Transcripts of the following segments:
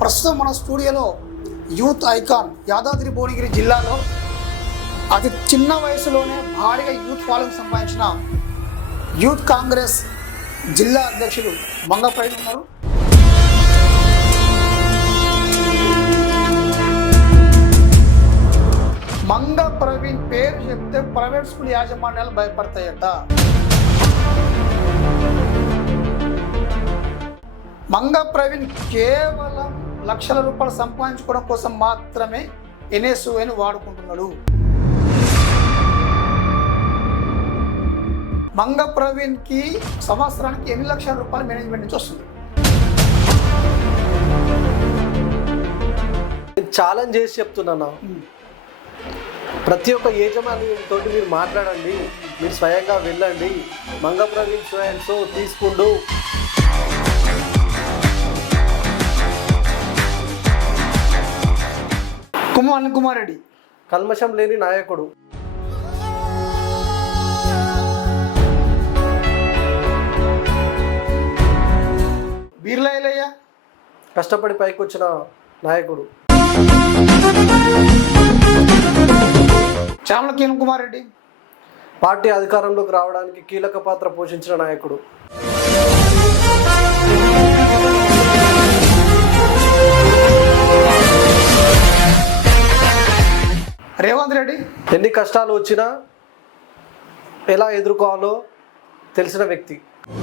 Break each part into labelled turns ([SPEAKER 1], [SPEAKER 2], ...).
[SPEAKER 1] ప్రస్తుతం మన స్టూడియోలో యూత్ ఐకాన్ యాదాద్రి భువనగిరి జిల్లాలో అతి చిన్న వయసులోనే భారీగా యూత్ ఫాలోయింగ్ సంపాదించిన యూత్ కాంగ్రెస్ జిల్లా అధ్యక్షులు మంగ ప్రవీణ్ ఉన్నారు. మంగ ప్రవీణ్ పేరు చెప్తే ప్రైవేట్ స్కూల్ యాజమాన్యాలు భయపడతాయట. మంగ ప్రవీణ్ కేవలం లక్షల రూపాయలు సంపాదించుకోవడం కోసం మాత్రమే ఎన్ఎస్ఓని వాడుకుంటున్నాడు. మంగ ప్రవీణ్కి సంవత్సరానికి 8 లక్షల రూపాయలు మేనేజ్మెంట్ నుంచి వస్తుంది.
[SPEAKER 2] ఛాలెంజ్ చేసి చెప్తున్నాను, ప్రతి ఒక్క యజమానితో మీరు మాట్లాడండి, మీరు స్వయంగా వెళ్ళండి, మంగ ప్రవీణ్ సో తీసుకుంటూ
[SPEAKER 1] కుమార్ రెడ్డి
[SPEAKER 2] కల్మషం లేని నాయకుడు.
[SPEAKER 1] బీర్లాయలయ్య
[SPEAKER 2] కష్టపడి పైకి వచ్చిన నాయకుడు.
[SPEAKER 1] చామల కిరణ్ కుమార్ రెడ్డి
[SPEAKER 2] పార్టీ అధికారంలోకి రావడానికి కీలక పాత్ర పోషించిన నాయకుడు.
[SPEAKER 1] రేవంత్ రెడ్డి
[SPEAKER 2] ఎన్ని కష్టాలు వచ్చినా ఎలా ఎదుర్కోవాలో తెలిసిన వ్యక్తి.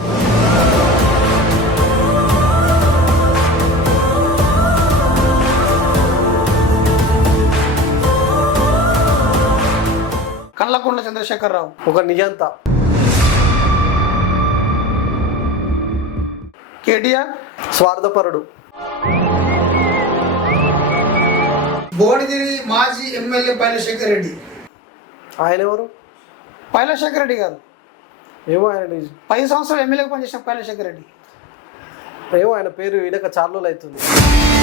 [SPEAKER 1] కల్వకుంట్ల చంద్రశేఖరరావు
[SPEAKER 2] ఒక నియంత.
[SPEAKER 1] కేటీఆర్
[SPEAKER 2] స్వార్థపరుడు.
[SPEAKER 1] భువనగిరి మాజీ ఎమ్మెల్యే పైలశేఖర్ రెడ్డి.
[SPEAKER 2] ఆయన ఎవరు?
[SPEAKER 1] పైలశేఖర్ రెడ్డి కాదు,
[SPEAKER 2] ఏమో ఆయన
[SPEAKER 1] 10 సంవత్సరాలు ఎమ్మెల్యేగా పనిచేసిన పైలశేఖర్ రెడ్డి.
[SPEAKER 2] ఏమో ఆయన పేరు వినక చాలా రోజులు అవుతుంది.